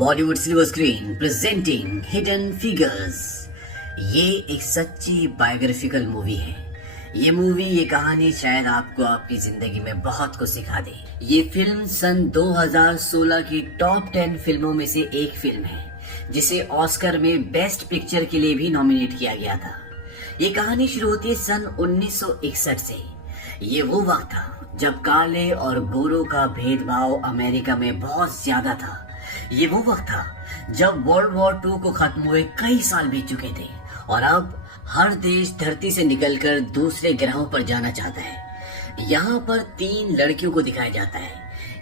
Bollywood silver screen presenting hidden figures. ये एक सच्ची बायोग्राफिकल मूवी है। ये कहानी शायद आपको आपकी जिंदगी में बहुत कुछ सिखा दे। ये फिल्म सन 2016 की टॉप 10 फिल्मों में से एक फिल्म है जिसे ऑस्कर में बेस्ट पिक्चर के लिए भी नॉमिनेट किया गया था। ये कहानी शुरू होती है सन 1961 से। ये वो वक्त था जब काले और गोरों का भेदभाव अमेरिका में बहुत ज्यादा था। ये वो वक्त था जब वर्ल्ड वॉर 2 को खत्म हुए कई साल बीत चुके थे और अब हर देश धरती से निकलकर दूसरे ग्रहों पर जाना चाहता है। यहाँ पर 3 लड़कियों को दिखाया जाता है।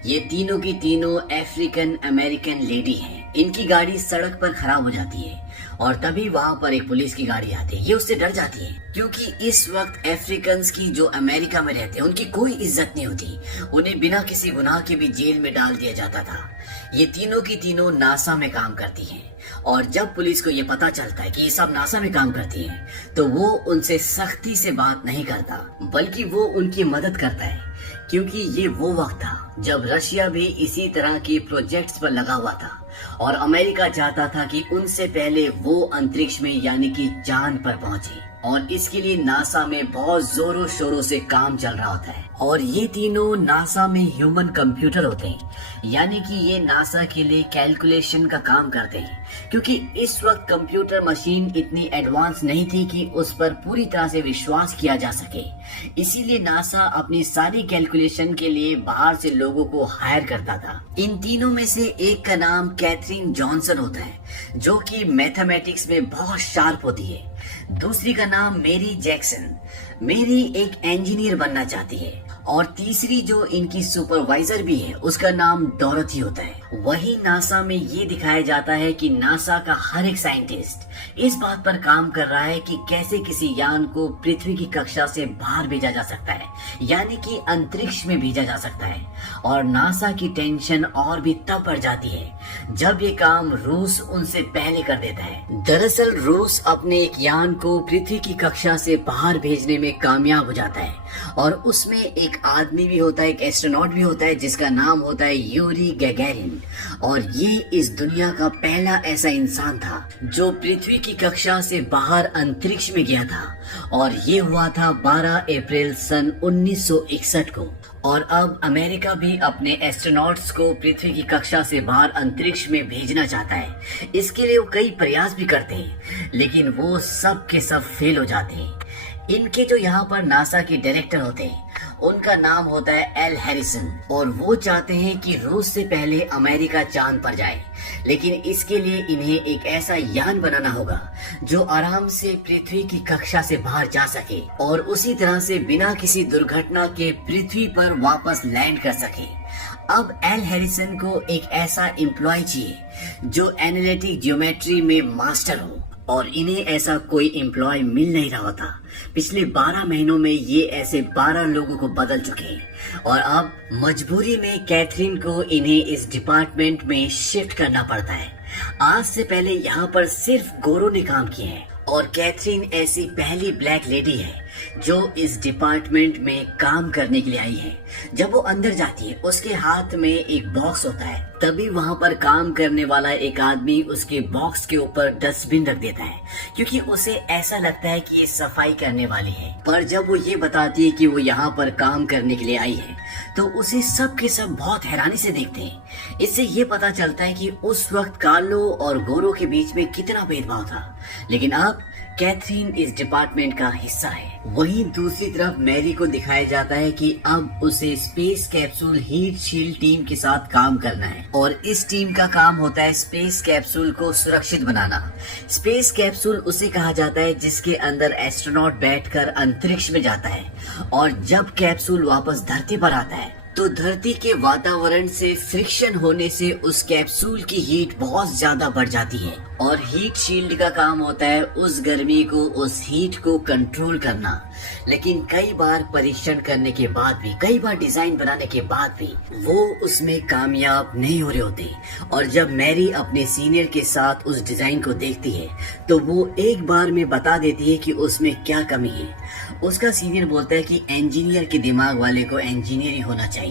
ये तीनों की तीनों अफ्रीकन अमेरिकन लेडी हैं। इनकी गाड़ी सड़क पर खराब हो जाती है और तभी वहाँ पर एक पुलिस की गाड़ी आती है। ये उससे डर जाती है क्योंकि इस वक्त अफ्रीकन्स की जो अमेरिका में रहते हैं उनकी कोई इज्जत नहीं होती। उन्हें बिना किसी गुनाह के भी जेल में डाल दिया जाता था। ये तीनों की तीनों नासा में काम करती हैं और जब पुलिस को ये पता चलता है कि ये सब नासा में काम करती हैं तो वो उनसे सख्ती से बात नहीं करता बल्कि वो उनकी मदद करता है, क्योंकि ये वो वक्त था जब रशिया भी इसी तरह के प्रोजेक्ट्स पर लगा हुआ था और अमेरिका चाहता था कि उनसे पहले वो अंतरिक्ष में यानी कि चांद पर पहुंचे और इसके लिए नासा में बहुत जोरों शोरों से काम चल रहा होता है। और ये तीनों नासा में ह्यूमन कंप्यूटर होते हैं, यानी कि ये नासा के लिए कैलकुलेशन का काम करते हैं, क्योंकि इस वक्त कंप्यूटर मशीन इतनी एडवांस नहीं थी कि उस पर पूरी तरह से विश्वास किया जा सके। इसीलिए नासा अपनी सारी कैलकुलेशन के लिए बाहर से लोगों को हायर करता था। इन तीनों में से एक का नाम कैथरीन जॉनसन होता है जो कि मैथमेटिक्स में बहुत शार्प होती है। दूसरी का नाम मेरी जैक्सन। मेरी एक इंजीनियर बनना चाहती है और तीसरी जो इनकी सुपरवाइजर भी है उसका नाम डोरथी होता है। वही नासा में ये दिखाया जाता है कि नासा का हर एक साइंटिस्ट इस बात पर काम कर रहा है कि कैसे किसी यान को पृथ्वी की कक्षा से बाहर भेजा जा सकता है, यानी कि अंतरिक्ष में भेजा जा सकता है। और नासा की टेंशन और भी तब बढ़ जाती है जब ये काम रूस उनसे पहले कर देता है। दरअसल रूस अपने एक यान को पृथ्वी की कक्षा से बाहर भेजने में कामयाब हो जाता है और उसमें एक आदमी भी होता है, एक एस्ट्रोनॉट भी होता है जिसका नाम होता है यूरी गैगारिन। और ये इस दुनिया का पहला ऐसा इंसान था जो पृथ्वी की कक्षा से बाहर अंतरिक्ष में गया था और ये हुआ था 12 अप्रैल सन 1961 को। और अब अमेरिका भी अपने एस्ट्रोनॉट्स को पृथ्वी की कक्षा से बाहर अंतरिक्ष में भेजना चाहता है। इसके लिए वो कई प्रयास भी करते हैं लेकिन वो सब के सब फेल हो जाते हैं। इनके जो यहाँ पर नासा के डायरेक्टर होते हैं उनका नाम होता है एल हैरिसन और वो चाहते हैं कि रूस से पहले अमेरिका चांद पर जाए, लेकिन इसके लिए इन्हें एक ऐसा यान बनाना होगा जो आराम से पृथ्वी की कक्षा से बाहर जा सके और उसी तरह से बिना किसी दुर्घटना के पृथ्वी पर वापस लैंड कर सके। अब एल हैरिसन को एक ऐसा एम्प्लॉय चाहिए जो एनालिटिक ज्योमेट्री में मास्टर हो और इन्हें ऐसा कोई एम्प्लॉय मिल नहीं रहा था। पिछले 12 महीनों में ये ऐसे 12 लोगों को बदल चुके हैं और अब मजबूरी में कैथरीन को इन्हें इस डिपार्टमेंट में शिफ्ट करना पड़ता है। आज से पहले यहाँ पर सिर्फ गोरों ने काम किए हैं और कैथरीन ऐसी पहली ब्लैक लेडी है जो इस डिपार्टमेंट में काम करने के लिए आई है। जब वो अंदर जाती है उसके हाथ में एक बॉक्स होता है, तभी वहाँ पर काम करने वाला एक आदमी उसके बॉक्स के ऊपर डस्टबिन रख देता है क्योंकि उसे ऐसा लगता है कि ये सफाई करने वाली है। पर जब वो ये बताती है कि वो यहाँ पर काम करने के लिए आई है तो उसे सब के सब बहुत हैरानी से देखते हैं। इससे ये पता चलता है कि उस वक्त कालों और गोरों के बीच में कितना भेदभाव था, लेकिन अब कैथरीन इस डिपार्टमेंट का हिस्सा है। वहीं दूसरी तरफ मैरी को दिखाया जाता है कि अब उसे space capsule heat shield team के साथ काम करना है और इस टीम का काम होता है स्पेस कैप्सूल को सुरक्षित बनाना। स्पेस कैप्सूल उसे कहा जाता है जिसके अंदर एस्ट्रोनॉट बैठकर अंतरिक्ष में जाता है और जब कैप्सूल वापस धरती पर आता है तो धरती के वातावरण से फ्रिक्शन होने से उस कैप्सूल की हीट बहुत ज्यादा बढ़ जाती है और हीट शील्ड का काम होता है उस गर्मी को, उस हीट को कंट्रोल करना। लेकिन कई बार परीक्षण करने के बाद भी, कई बार डिजाइन बनाने के बाद भी वो उसमें कामयाब नहीं हो रहे होते और जब मैरी अपने सीनियर के साथ उस डिजाइन को देखती है तो वो एक बार में बता देती है कि उसमें क्या कमी है। उसका सीनियर बोलता है कि इंजीनियर के दिमाग वाले को इंजीनियर ही होना चाहिए।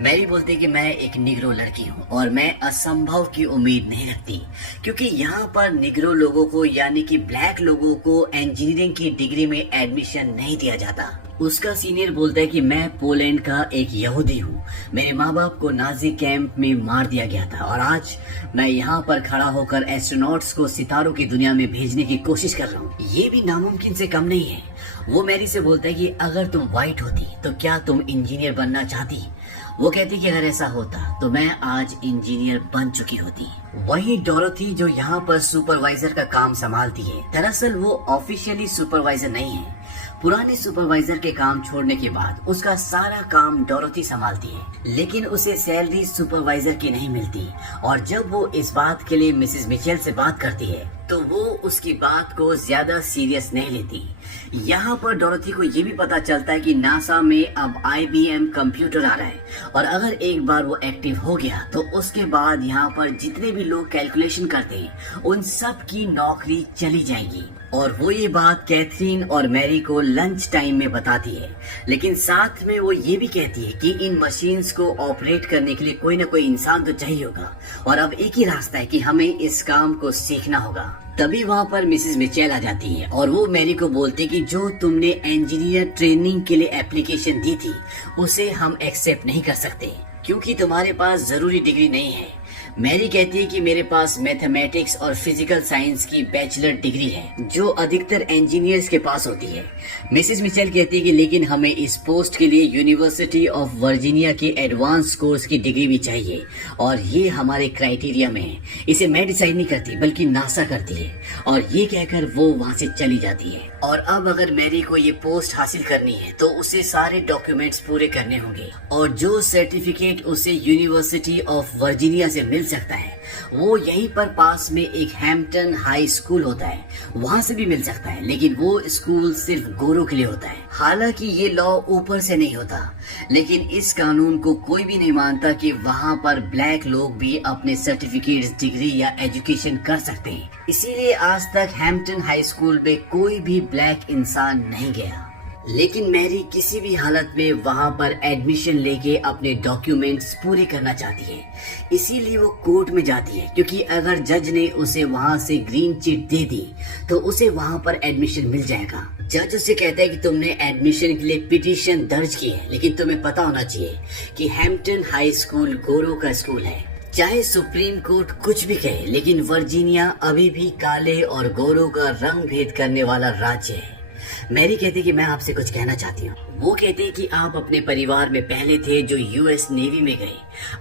मैरी बोलती है कि मैं एक निग्रो लड़की हूँ और मैं असंभव की उम्मीद नहीं रखती, क्योंकि यहाँ पर निग्रो लोगों को यानी कि ब्लैक लोगों को इंजीनियरिंग की डिग्री में एडमिशन नहीं दिया जाता। उसका सीनियर बोलता है कि मैं पोलैंड का एक यहूदी हूँ, मेरे माँ बाप को नाजी कैंप में मार दिया गया था और आज मैं यहाँ पर खड़ा होकर एस्ट्रोनॉट्स को सितारों की दुनिया में भेजने की कोशिश कर रहा हूँ। ये भी नामुमकिन से कम नहीं है। वो मैरी से बोलता है कि अगर तुम व्हाइट होती तो क्या तुम इंजीनियर बनना चाहती? वो कहती कि अगर ऐसा होता तो मैं आज इंजीनियर बन चुकी होती। वही डोरोथी जो यहाँ पर सुपरवाइजर का काम संभालती है, दरअसल वो ऑफिशियली सुपरवाइजर नहीं है। पुराने सुपरवाइजर के काम छोड़ने के बाद उसका सारा काम डोरोथी संभालती है, लेकिन उसे सैलरी सुपरवाइजर की नहीं मिलती और जब वो इस बात के लिए मिसेस मिचेल से बात करती है तो वो उसकी बात को ज्यादा सीरियस नहीं लेती। यहाँ पर डोरोथी को ये भी पता चलता है कि नासा में अब IBM कंप्यूटर आ रहा है और अगर एक बार वो एक्टिव हो गया तो उसके बाद यहाँ पर जितने भी लोग कैलकुलेशन करते हैं उन सब की नौकरी चली जाएगी। और वो ये बात कैथरीन और मैरी को लंच टाइम में बताती है, लेकिन साथ में वो ये भी कहती है कि इन मशीन्स को ऑपरेट करने के लिए कोई ना कोई इंसान तो चाहिए होगा और अब एक ही रास्ता है कि हमें इस काम को सीखना होगा। तभी वहाँ पर मिसेस मिचेल आ जाती है और वो मैरी को बोलती है कि जो तुमने इंजीनियर ट्रेनिंग के लिए एप्लीकेशन दी थी उसे हम एक्सेप्ट नहीं कर सकते क्योंकि तुम्हारे पास जरूरी डिग्री नहीं है। मैरी कहती है कि मेरे पास मैथमेटिक्स और फिजिकल साइंस की बैचलर डिग्री है जो अधिकतर इंजीनियर्स के पास होती है। मिसेस मिचेल कहती है कि लेकिन हमें इस पोस्ट के लिए यूनिवर्सिटी ऑफ वर्जीनिया की एडवांस कोर्स की डिग्री भी चाहिए और ये हमारे क्राइटेरिया में है। इसे मैं डिसाइड नहीं करती बल्कि नासा करती है। और ये कहकर वो वहाँ से चली जाती है। और अब अगर मैरी को ये पोस्ट हासिल करनी है तो उसे सारे डॉक्यूमेंट्स पूरे करने होंगे और जो सर्टिफिकेट उसे यूनिवर्सिटी ऑफ वर्जीनिया से मिल सकता है वो यहीं पर पास में एक हैम्पटन हाई स्कूल होता है, वहाँ से भी मिल सकता है, लेकिन वो स्कूल सिर्फ गोरों के लिए होता है। हालांकि ये लॉ ऊपर से नहीं होता, लेकिन इस कानून को कोई भी नहीं मानता कि वहाँ पर ब्लैक लोग भी अपने सर्टिफिकेट, डिग्री या एजुकेशन कर सकते हैं। इसीलिए आज तक हैम्पटन हाई स्कूल में कोई भी ब्लैक इंसान नहीं गया। लेकिन मैरी किसी भी हालत में वहाँ पर एडमिशन लेके अपने डॉक्यूमेंट्स पूरे करना चाहती है, इसीलिए वो कोर्ट में जाती है क्योंकि अगर जज ने उसे वहाँ से ग्रीन चिट दे दी तो उसे वहाँ पर एडमिशन मिल जाएगा। जज उसे कहता है कि तुमने एडमिशन के लिए पिटीशन दर्ज की है, लेकिन तुम्हें पता होना चाहिए कि हैम्पटन हाई स्कूल गोरों का स्कूल है। चाहे सुप्रीम कोर्ट कुछ भी कहे, लेकिन वर्जीनिया अभी भी काले और गोरों का रंग भेद करने वाला राज्य है। मैरी कहती कि मैं आपसे कुछ कहना चाहती हूँ। वो कहते कि आप अपने परिवार में पहले थे जो US नेवी में गए,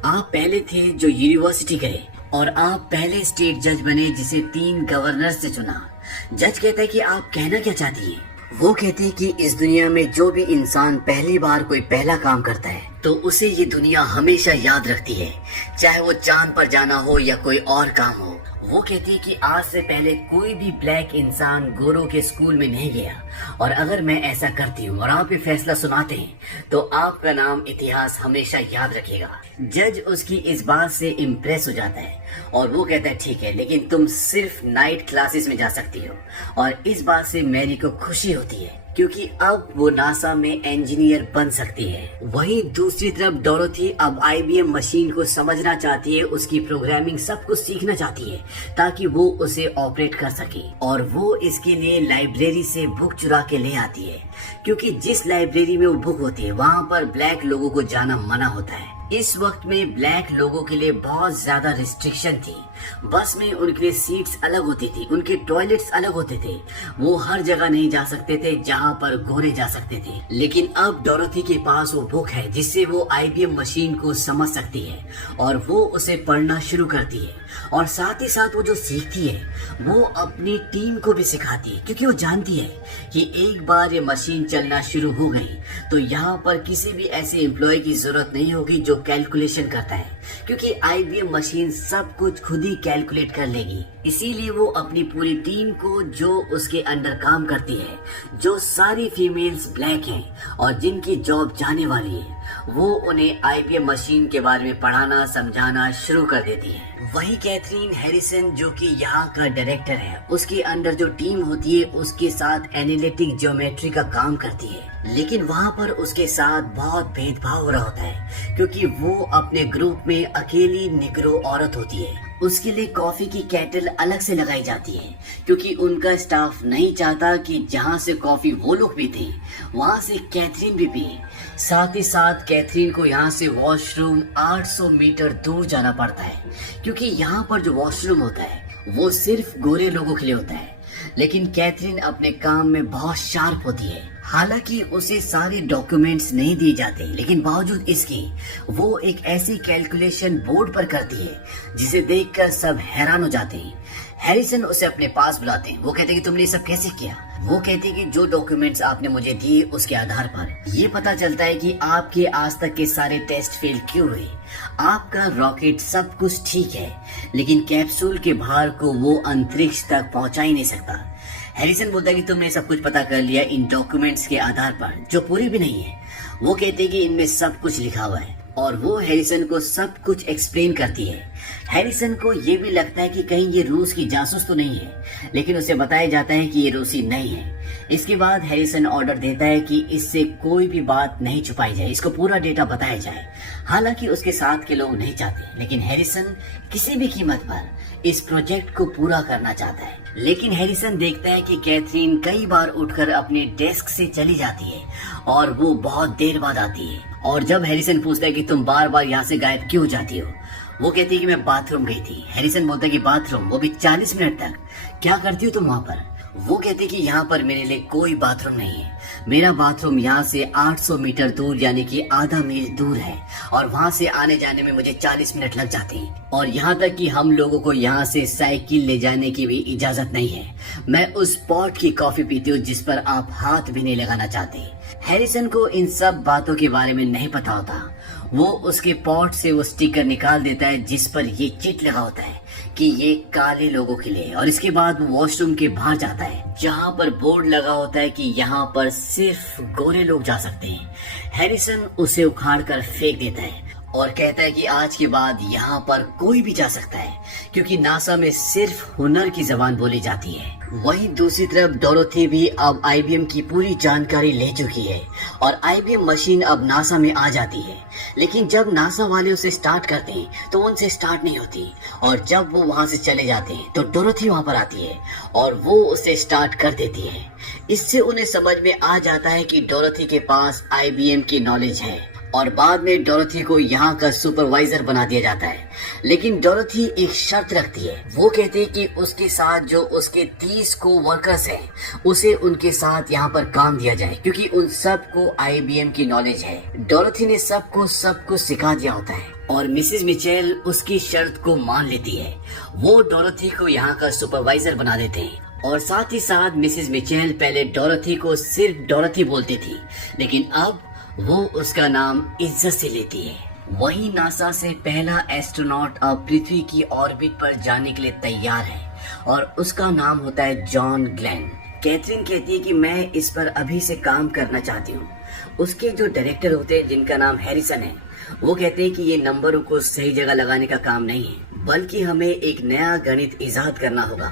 आप पहले थे जो यूनिवर्सिटी गए और आप पहले स्टेट जज बने जिसे 3 गवर्नर से चुना। जज कहता है कि आप कहना क्या चाहती हैं? वो कहते हैं कि इस दुनिया में जो भी इंसान पहली बार कोई पहला काम करता है तो उसे ये दुनिया हमेशा याद रखती है, चाहे वो चांद पर जाना हो या कोई और काम हो। वो कहती है कि आज से पहले कोई भी ब्लैक इंसान गोरों के स्कूल में नहीं गया और अगर मैं ऐसा करती हूँ और आप ये फैसला सुनाते हैं तो आपका नाम इतिहास हमेशा याद रखेगा। जज उसकी इस बात से इम्प्रेस हो जाता है और वो कहता है ठीक है, लेकिन तुम सिर्फ नाइट क्लासेस में जा सकती हो। और इस बात से मैरी को खुशी होती है क्योंकि अब वो नासा में इंजीनियर बन सकती है। वहीं दूसरी तरफ डोरोथी अब IBM मशीन को समझना चाहती है, उसकी प्रोग्रामिंग सब कुछ सीखना चाहती है ताकि वो उसे ऑपरेट कर सके और वो इसके लिए लाइब्रेरी से बुक चुरा के ले आती है क्योंकि जिस लाइब्रेरी में वो बुक होती है वहाँ पर ब्लैक लोगों को जाना मना होता है। इस वक्त में ब्लैक लोगों के लिए बहुत ज्यादा रिस्ट्रिक्शन थी। बस में उनके लिए सीट्स अलग होती थी, उनके टॉयलेट्स अलग होते थे, वो हर जगह नहीं जा सकते थे जहाँ पर गोरे जा सकते थे। लेकिन अब डोरोथी के पास वो बुक है जिससे वो IBM मशीन को समझ सकती है और वो उसे पढ़ना शुरू करती है और साथ ही साथ वो जो सीखती है वो अपनी टीम को भी सिखाती है क्योंकि वो जानती है कि एक बार ये मशीन चलना शुरू हो गई तो यहाँ पर किसी भी ऐसे एम्प्लॉय की जरूरत नहीं होगी जो कैलकुलेशन करता है क्योंकि IBM मशीन सब कुछ खुद ही कैलकुलेट कर लेगी। इसीलिए वो अपनी पूरी टीम को जो उसके अंडर काम करती है, जो सारी फीमेल्स ब्लैक हैं और जिनकी जॉब जाने वाली है, वो उन्हें आईबीएम मशीन के बारे में पढ़ाना समझाना शुरू कर देती है। वही कैथरीन हैरिसन जो कि यहाँ का डायरेक्टर है, उसके अंडर जो टीम होती है उसके साथ एनालिटिक ज्योमेट्री का काम करती है। लेकिन वहाँ पर उसके साथ बहुत भेदभाव हो रहा होता है क्योंकि वो अपने ग्रुप में अकेली निग्रो औरत होती है। उसके लिए कॉफी की केटल अलग से लगाई जाती है क्योंकि उनका स्टाफ नहीं चाहता कि जहाँ से कॉफी वो लोग पीते हैं वहाँ से कैथरीन भी पिए। साथ ही साथ कैथरीन को यहाँ से वॉशरूम 800 मीटर दूर जाना पड़ता है क्योंकि यहाँ पर जो वॉशरूम होता है वो सिर्फ गोरे लोगों के लिए होता है। लेकिन कैथरीन अपने काम में बहुत शार्प होती है। हालांकि उसे सारे डॉक्यूमेंट्स नहीं दिए जाते, लेकिन बावजूद इसके वो एक ऐसी कैलकुलेशन बोर्ड पर करती है जिसे देखकर सब हैरान हो जाते हैं। हैरिसन उसे अपने पास बुलाते हैं। वो कहते हैं कि तुमने ये सब कैसे किया। वो कहते हैं कि जो डॉक्यूमेंट्स आपने मुझे दिए उसके आधार पर ये पता चलता है कि आपके आज तक के सारे टेस्ट फेल क्यों हुए। आपका रॉकेट सब कुछ ठीक है लेकिन कैप्सूल के भार को वो अंतरिक्ष तक पहुंचा ही नहीं सकता। हैरिसन बोलता है कि तुमने सब कुछ पता कर लिया इन डॉक्यूमेंट्स के आधार पर जो पूरे भी नहीं है। वो कहते हैं कि इनमें सब कुछ लिखा हुआ है और वो हैरिसन को सब कुछ एक्सप्लेन करती है। हैरिसन को ये भी लगता है कि कहीं ये रूस की जासूस तो नहीं है, लेकिन उसे बताया जाता है कि ये रूसी नहीं है। इसके बाद हैरिसन ऑर्डर देता है कि इससे कोई भी बात नहीं छुपाई जाए, इसको पूरा डेटा बताया जाए। हालांकि उसके साथ के लोग नहीं चाहते, लेकिन हैरिसन किसी भी कीमत पर इस प्रोजेक्ट को पूरा करना चाहता है। लेकिन हैरिसन देखता है कि कैथरीन कई बार उठकर अपने डेस्क से चली जाती है और वो बहुत देर बाद आती है। और जब हैरिसन पूछता है कि तुम बार बार यहाँ से गायब क्यों जाती हो, वो कहती है कि मैं बाथरूम गई थी। हैरिसन बोलता है कि बाथरूम, वो भी 40 मिनट तक, क्या करती हो तुम वहाँ पर। वो कहते हैं कि यहाँ पर मेरे लिए कोई बाथरूम नहीं है। मेरा बाथरूम यहाँ से 800 मीटर दूर यानी कि आधा मील दूर है और वहाँ से आने जाने में मुझे 40 मिनट लग जाते हैं। और यहाँ तक कि हम लोगों को यहाँ से साइकिल ले जाने की भी इजाजत नहीं है। मैं उस पॉट की कॉफी पीती हूँ जिस पर आप हाथ भी नहीं लगाना चाहते। हैरिसन को इन सब बातों के बारे में नहीं पता होता। वो उसके पॉट से वो स्टिकर निकाल देता है जिस पर ये चिट लगा होता है कि ये काले लोगों के लिए। और इसके बाद वो वॉशरूम के बाहर जाता है जहाँ पर बोर्ड लगा होता है कि यहाँ पर सिर्फ गोरे लोग जा सकते हैं। हैरिसन उसे उखाड़ कर फेंक देता है और कहता है कि आज के बाद यहाँ पर कोई भी जा सकता है क्योंकि नासा में सिर्फ हुनर की जबान बोली जाती है। वहीं दूसरी तरफ डोरोथी भी अब आईबीएम की पूरी जानकारी ले चुकी है और आईबीएम मशीन अब नासा में आ जाती है। लेकिन जब नासा वाले उसे स्टार्ट करते हैं तो उनसे स्टार्ट नहीं होती और जब वो वहाँ से चले जाते हैं तो डोरोथी वहाँ पर आती है और वो उसे स्टार्ट कर देती है। इससे उन्हें समझ में आ जाता है कि डोरोथी के पास आईबीएम की नॉलेज है और बाद में डोरोथी को यहाँ का सुपरवाइजर बना दिया जाता है। लेकिन डोरोथी एक शर्त रखती है। वो कहती है कि उसके साथ जो उसके 30 को वर्कर्स हैं उसे उनके साथ यहाँ पर काम दिया जाए क्योंकि उन सब को आईबीएम की नॉलेज है। डोरोथी ने सबको सब कुछ सिखा दिया होता है और मिसेस मिचेल उसकी शर्त को मान लेती है। वो डोरोथी को यहाँ का सुपरवाइजर बना देते हैं और साथ ही साथ मिसेस मिचेल पहले डोरोथी को सिर्फ डोरोथी बोलती थी, लेकिन अब वो उसका नाम इज्जत से लेती है। वही नासा से पहला एस्ट्रोनॉट अब पृथ्वी की ऑर्बिट पर जाने के लिए तैयार है और उसका नाम होता है जॉन ग्लेन। कैथरीन कहती है कि मैं इस पर अभी से काम करना चाहती हूँ। उसके जो डायरेक्टर होते हैं जिनका नाम हैरिसन है, वो कहते हैं कि ये नंबरों को सही जगह लगाने का काम नहीं है बल्कि हमें एक नया गणित इजाद करना होगा।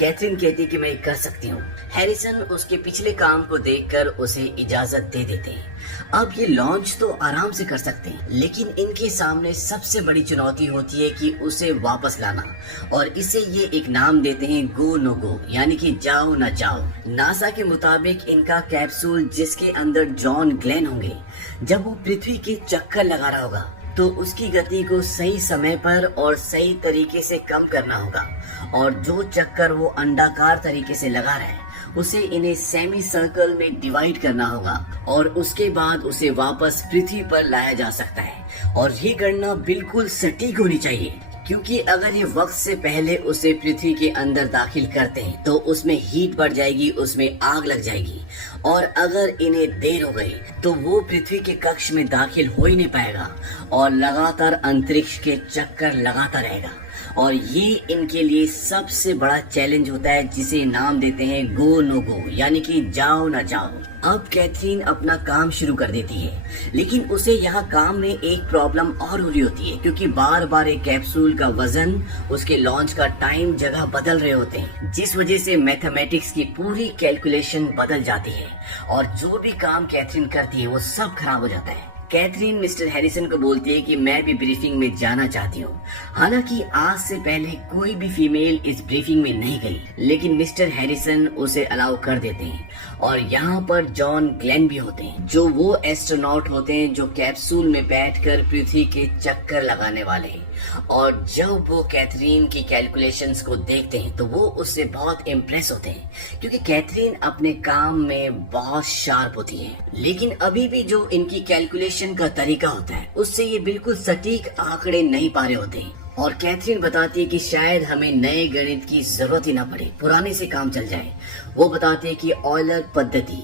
कैथरीन कहती है कि मैं कर सकती हूँ। हैरिसन उसके पिछले काम को देखकर उसे इजाजत दे देते हैं। अब ये लॉन्च तो आराम से कर सकते हैं, लेकिन इनके सामने सबसे बड़ी चुनौती होती है कि उसे वापस लाना और इसे ये एक नाम देते हैं गो नो गो, यानी कि जाओ न जाओ। नासा के मुताबिक इनका कैप्सूल जिसके अंदर जॉन ग्लेन होंगे, जब वो पृथ्वी के चक्कर लगा रहा होगा तो उसकी गति को सही समय पर और सही तरीके से कम करना होगा और जो चक्कर वो अंडाकार तरीके से लगा रहा है उसे इन्हें सेमी सर्कल में डिवाइड करना होगा और उसके बाद उसे वापस पृथ्वी पर लाया जा सकता है। और ये गणना बिल्कुल सटीक होनी चाहिए क्योंकि अगर ये वक्त से पहले उसे पृथ्वी के अंदर दाखिल करते हैं तो उसमें हीट बढ़ जाएगी, उसमें आग लग जाएगी और अगर इन्हें देर हो गई तो वो पृथ्वी के कक्ष में दाखिल हो ही नहीं पाएगा और लगातार अंतरिक्ष के चक्कर लगाता रहेगा और ये इनके लिए सबसे बड़ा चैलेंज होता है, जिसे नाम देते हैं गो नो गो, यानी कि जाओ ना जाओ। अब कैथरीन अपना काम शुरू कर देती है, लेकिन उसे यहाँ काम में एक प्रॉब्लम और हो रही होती है, क्योंकि बार बार एक कैप्सूल का वजन, उसके लॉन्च का टाइम, जगह बदल रहे होते हैं, जिस वजह से मैथमेटिक्स की पूरी कैलकुलेशन बदल जाती है और जो भी काम कैथरीन करती है वो सब खराब हो जाता है। कैथरीन मिस्टर हैरिसन को बोलती है कि मैं भी ब्रीफिंग में जाना चाहती हूँ। हालांकि आज से पहले कोई भी फीमेल इस ब्रीफिंग में नहीं गई, लेकिन मिस्टर हैरिसन उसे अलाउ कर देते हैं और यहाँ पर जॉन ग्लेन भी होते हैं, जो वो एस्ट्रोनॉट होते हैं जो कैप्सूल में बैठकर पृथ्वी के चक्कर लगाने वाले हैं। और जब वो कैथरीन की कैलकुलेशंस को देखते हैं तो वो उससे बहुत इम्प्रेस होते हैं, क्योंकि कैथरीन अपने काम में बहुत शार्प होती है। लेकिन अभी भी जो इनकी कैलकुलेशन का तरीका होता है उससे ये बिल्कुल सटीक आंकड़े नहीं पा रहे होते हैं। और कैथरीन बताती है कि शायद हमें नए गणित की जरूरत ही ना पड़े, पुराने से काम चल जाए। वो बताते हैं कि ऑयलर पद्धति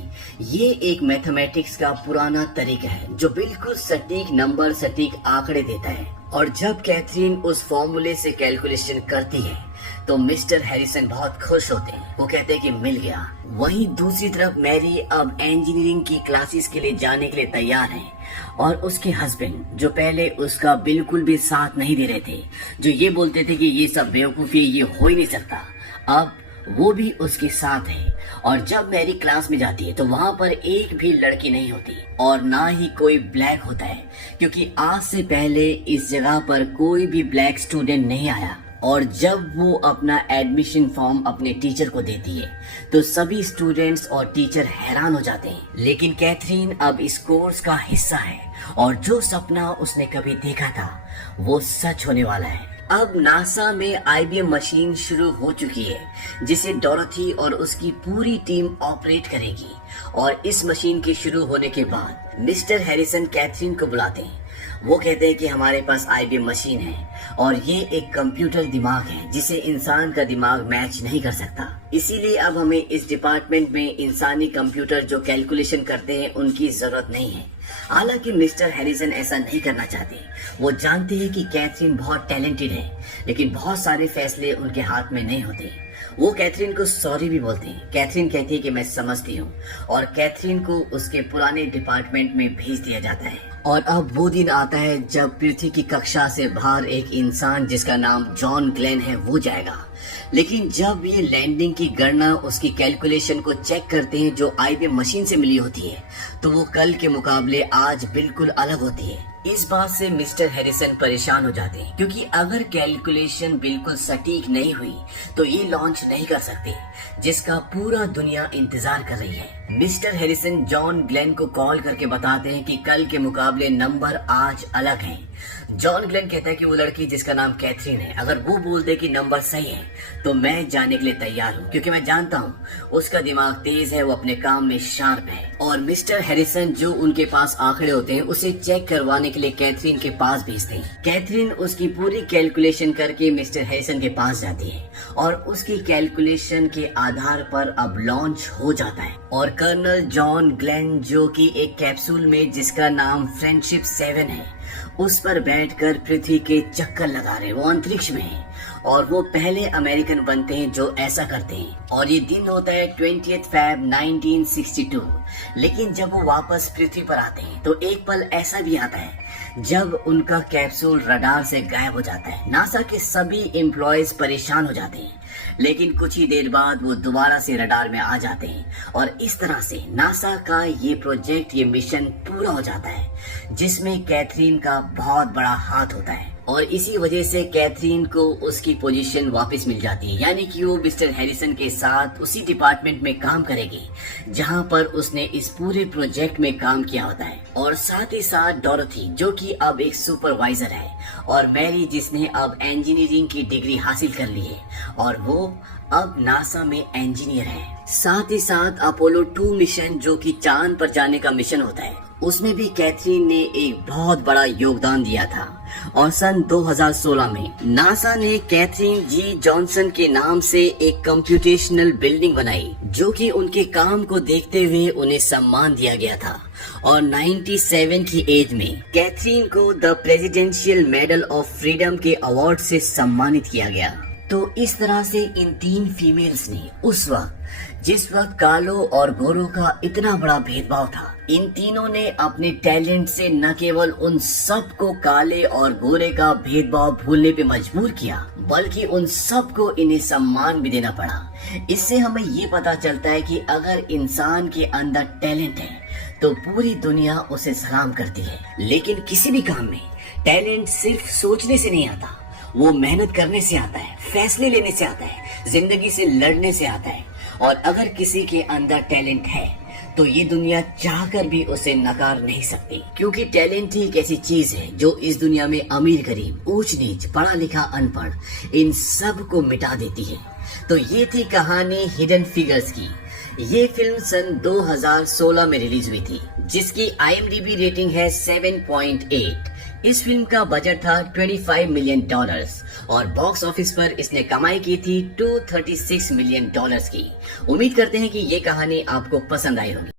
ये एक मैथमेटिक्स का पुराना तरीका है जो बिल्कुल सटीक नंबर, सटीक आंकड़े देता है। और जब कैथरीन उस फॉर्मूले से कैलकुलेशन करती है तो मिस्टर हैरिसन बहुत खुश होते हैं। वो कहते हैं कि मिल गया। वहीं दूसरी तरफ मैरी अब इंजीनियरिंग की क्लासेस के लिए जाने के लिए तैयार है और उसके हस्बैंड, जो पहले उसका बिल्कुल भी साथ नहीं दे रहे थे, जो ये बोलते थे कि ये सब बेवकूफी, ये हो ही नहीं सकता, अब वो भी उसके साथ है। और जब मैरी क्लास में जाती है तो वहाँ पर एक भी लड़की नहीं होती और ना ही कोई ब्लैक होता है, क्योंकि आज से पहले इस जगह पर कोई भी ब्लैक स्टूडेंट नहीं आया। और जब वो अपना एडमिशन फॉर्म अपने टीचर को देती है तो सभी स्टूडेंट्स और टीचर हैरान हो जाते हैं। लेकिन कैथरीन अब इस कोर्स का हिस्सा है और जो सपना उसने कभी देखा था वो सच होने वाला है। अब नासा में IBM मशीन शुरू हो चुकी है, जिसे डोरोथी और उसकी पूरी टीम ऑपरेट करेगी। और इस मशीन के शुरू होने के बाद मिस्टर हैरिसन कैथरीन को बुलाते हैं। वो कहते हैं कि हमारे पास IBM मशीन है और ये एक कंप्यूटर दिमाग है जिसे इंसान का दिमाग मैच नहीं कर सकता, इसीलिए अब हमें इस डिपार्टमेंट में इंसानी कंप्यूटर जो कैलकुलेशन करते हैं उनकी जरूरत नहीं है। हालांकि मिस्टर हैरिसन ऐसा नहीं करना चाहते। वो जानते हैं कि कैथरीन बहुत टैलेंटेड है, लेकिन बहुत सारे फैसले उनके हाथ में नहीं होते। वो कैथरीन को सॉरी भी बोलते हैं। कैथरीन कहती है कि मैं समझती हूँ और कैथरीन को उसके पुराने डिपार्टमेंट में भेज दिया जाता है। और अब वो दिन आता है जब पृथ्वी की कक्षा से बाहर एक इंसान जिसका नाम जॉन ग्लेन है वो जाएगा। लेकिन जब ये लैंडिंग की गणना उसकी कैलकुलेशन को चेक करते हैं जो IBM मशीन से मिली होती है, तो वो कल के मुकाबले आज बिल्कुल अलग होती है। इस बात से मिस्टर हैरिसन परेशान हो जाते हैं, क्योंकि अगर कैलकुलेशन बिल्कुल सटीक नहीं हुई तो ये लॉन्च नहीं कर सकते, जिसका पूरा दुनिया इंतजार कर रही है। मिस्टर हैरिसन जॉन ग्लेन को कॉल करके बताते हैं कि कल के मुकाबले नंबर आज अलग हैं। जॉन ग्लेन कहता है कि वो लड़की जिसका नाम कैथरीन है, अगर वो बोल दे कि नंबर सही है तो मैं जाने के लिए तैयार हूँ, क्योंकि मैं जानता हूँ उसका दिमाग तेज है, वो अपने काम में शार्प है। और मिस्टर हैरिसन जो उनके पास आंकड़े होते हैं उसे चेक करवाने के लिए कैथरीन के पास भेजते हैं। कैथरीन उसकी पूरी कैलकुलेशन करके मिस्टर हैरिसन के पास जाती है और उसकी कैलकुलेशन के आधार पर अब लॉन्च हो जाता है। और कर्नल जॉन ग्लेन, जो कि एक कैप्सूल में जिसका नाम फ्रेंडशिप 7 है, उस पर बैठकर पृथ्वी के चक्कर लगा रहे। वो अंतरिक्ष में है और वो पहले अमेरिकन बनते हैं जो ऐसा करते हैं। और ये दिन होता है 20 फ़रवरी 1962। लेकिन जब वो वापस पृथ्वी पर आते हैं तो एक पल ऐसा भी आता है जब उनका कैप्सूल रडार से गायब हो जाता है। नासा के सभी एम्प्लॉयज परेशान हो जाते हैं, लेकिन कुछ ही देर बाद वो दोबारा से रडार में आ जाते हैं और इस तरह से नासा का ये प्रोजेक्ट, ये मिशन पूरा हो जाता है, जिसमें कैथरीन का बहुत बड़ा हाथ होता है। और इसी वजह से कैथरीन को उसकी पोजीशन वापस मिल जाती है, यानी कि वो मिस्टर हैरिसन के साथ उसी डिपार्टमेंट में काम करेगी जहां पर उसने इस पूरे प्रोजेक्ट में काम किया होता है। और साथ ही साथ डोरोथी, जो कि अब एक सुपरवाइजर है, और मैरी, जिसने अब इंजीनियरिंग की डिग्री हासिल कर ली है और वो अब नासा में इंजीनियर है। साथ ही साथ अपोलो 2 मिशन, जो कि चांद पर जाने का मिशन होता है, उसमें भी कैथरीन ने एक बहुत बड़ा योगदान दिया था और सन 2016 में नासा ने कैथरीन जी जॉनसन के नाम से एक कंप्यूटेशनल बिल्डिंग बनाई, जो कि उनके काम को देखते हुए उन्हें सम्मान दिया गया था। और 97 की एज में कैथरीन को the presidential medal of freedom के अवार्ड से सम्मानित किया गया। तो इस तरह से इन 3 फीमेल्स ने उस वक्त, जिस वक्त कालों और गोरों का इतना बड़ा भेदभाव था, इन तीनों ने अपने टैलेंट से न केवल उन सबको काले और गोरे का भेदभाव भूलने पे मजबूर किया, बल्कि उन सबको इन्हें सम्मान भी देना पड़ा। इससे हमें ये पता चलता है कि अगर इंसान के अंदर टैलेंट है तो पूरी दुनिया उसे सलाम करती है। लेकिन किसी भी काम में टैलेंट सिर्फ सोचने से नहीं आता, वो मेहनत करने से आता है, फैसले लेने से आता है, जिंदगी से लड़ने से आता है। और अगर किसी के अंदर टैलेंट है तो ये दुनिया चाहकर भी उसे नकार नहीं सकती, क्योंकि टैलेंट ही एक ऐसी चीज है जो इस दुनिया में अमीर गरीब, ऊंच नीच, पढ़ा लिखा अनपढ़, इन सब को मिटा देती है। तो ये थी कहानी हिडन फिगर्स की। ये फिल्म सन 2016 में रिलीज हुई थी, जिसकी IMDb रेटिंग है 7.8। इस फिल्म का बजट था $25 मिलियन और बॉक्स ऑफिस पर इसने कमाई की थी $236 मिलियन की। उम्मीद करते हैं कि ये कहानी आपको पसंद आई होगी।